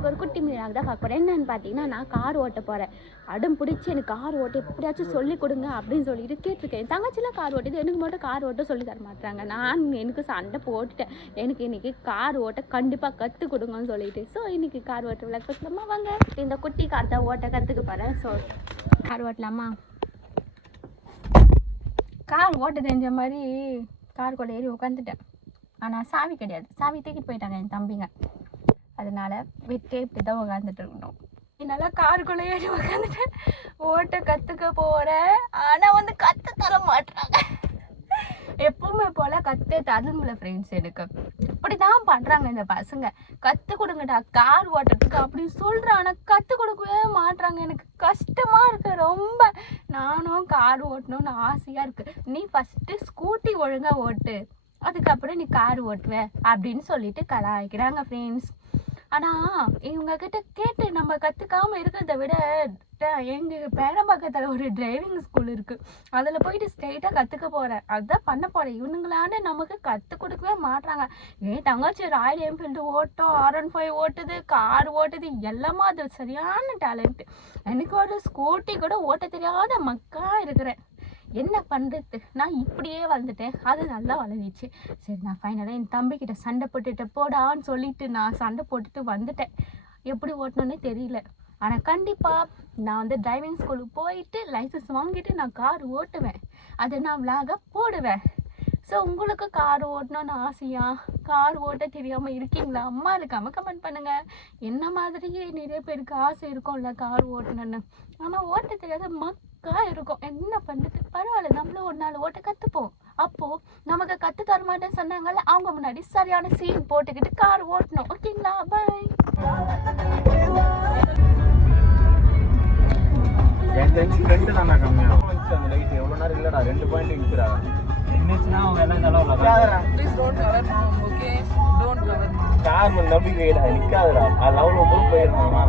இன்றைக்கி ஒரு குட்டி மீனாக தான் பார்க்க போகிறேன். என்னென்னு பார்த்தீங்கன்னா, நான் கார் ஓட்ட போகிறேன். அடம் பிடிச்சி எனக்கு கார் ஓட்ட எப்படியாச்சும் சொல்லிக் கொடுங்க அப்படின்னு சொல்லிட்டு கேட்டிருக்கேன். என் தங்கச்சிலாம் கார் ஓட்டுது, எனக்கு மட்டும் கார் ஓட்ட சொல்லி தர மாட்டாங்க. நான் எனக்கு சண்டை போட்டுட்டேன், எனக்கு இன்றைக்கி கார் ஓட்ட கண்டிப்பாக கற்றுக் கொடுங்கன்னு சொல்லிட்டு. ஸோ இன்றைக்கி கார் ஓட்ட விளக்கமா வாங்க. இந்த குட்டி கார் தான் ஓட்ட கற்றுக்க போகிறேன். So car ஓட்டலாமா? கார் ஓட்ட தெரிஞ்ச மாதிரி கார் கூட ஏறி உட்காந்துட்டேன். ஆனால் சாவி கிடையாது, சாவி தூக்கிட்டு போயிட்டாங்க என் தம்பிங்க. அதனால் விட்டே இப்படி தான் உட்காந்துட்டு இருக்கணும். என்னால் காருக்குள்ளே ஏறி உட்காந்துட்டேன், ஓட்ட கற்றுக்க போகிறேன். ஆனால் கற்று தர மாட்டாங்க. எப்பவுமே போல் கற்று தருணும்ல ஃப்ரெண்ட்ஸ். எனக்கு இப்படி தான் பண்ணுறாங்க இந்த பசங்க. கற்றுக் கொடுங்கடா கார் ஓட்டுறதுக்கு அப்படி சொல்கிறேன், ஆனால் கற்றுக் கொடுக்கவே மாட்டுறாங்க. எனக்கு கஷ்டமாக இருக்குது ரொம்ப. நானும் கார் ஓட்டணும்னு ஆசையாக இருக்குது. நீ ஃபஸ்ட்டு ஸ்கூட்டி ஒழுங்காக ஓட்டு, அதுக்கப்புறம் நீ கார் ஓட்டுவேன் அப்படின்னு சொல்லிட்டு கலாய்க்கிறாங்க ஃப்ரெண்ட்ஸ். ஆனால் இவங்கக்கிட்ட கேட்டு நம்ம கற்றுக்காமல் இருக்கிறத விட எங்கள் பேரம்பாக்கத்தில் ஒரு டிரைவிங் ஸ்கூல் இருக்குது, அதில் போயிட்டு ஸ்ட்ரெயிட்டாக கற்றுக்க போகிறேன். அதுதான் பண்ண போகிறேன். இவனுங்களான நமக்கு கற்றுக் கொடுக்கவே மாட்டுறாங்க. ஏன் தங்கச்சி ராயல் என்ஃபீல்டு ஓட்டும், R15 ஓட்டுது, கார் ஓட்டுது, எல்லாமே அது சரியான டேலண்ட்டு. எனக்கு ஒரு ஸ்கூட்டி கூட ஓட்ட தெரியாத மக்கா இருக்கிறேன். என்ன பண்ணுறது, நான் இப்படியே வளர்ந்துட்டேன், அது நல்லா வளர்ந்துச்சு. சரி, நான் ஃபைனலாக என் தம்பிக்கிட்ட சண்டை போட்டுட்டு போடான்னு சொல்லிட்டு நான் சண்டை போட்டுட்டு வந்துட்டேன். எப்படி ஓட்டணுன்னே தெரியல. ஆனால் கண்டிப்பாக நான் டிரைவிங் ஸ்கூலுக்கு போயிட்டு லைசன்ஸ் வாங்கிட்டு நான் கார் ஓட்டுவேன். அதை நான் விளாக போடுவேன். ஸோ உங்களுக்கு கார் ஓட்டணும்னு ஆசையா? கார் ஓட்ட தெரியாமல் இருக்கீங்களா? அம்மா இருக்காமல் கமெண்ட் பண்ணுங்கள். என்ன மாதிரியே நிறைய பேருக்கு ஆசை இருக்கும்ல கார் ஓட்டணுன்னு, ஆனால் ஓட்ட தெரியாத மக்கா இருக்கும். என்ன பண்ணுறது? பரவாயில்ல, நம்மளும் ஒரு நாள் ஓட்ட கற்றுப்போம். அப்போது நமக்கு கற்று தர மாட்டேன்னு சொன்னாங்கல்ல, அவங்க முன்னாடி சரியான சீன் போட்டுக்கிட்டு கார் ஓட்டணும். ஓகேங்களா? பாய். எவ்வளோ நேரம் இல்லைடா, 2 பாயிண்ட் இருக்கிறா. கார் நம்பிக்கை நிக்காதுடா, லெவல் போயிருந்தா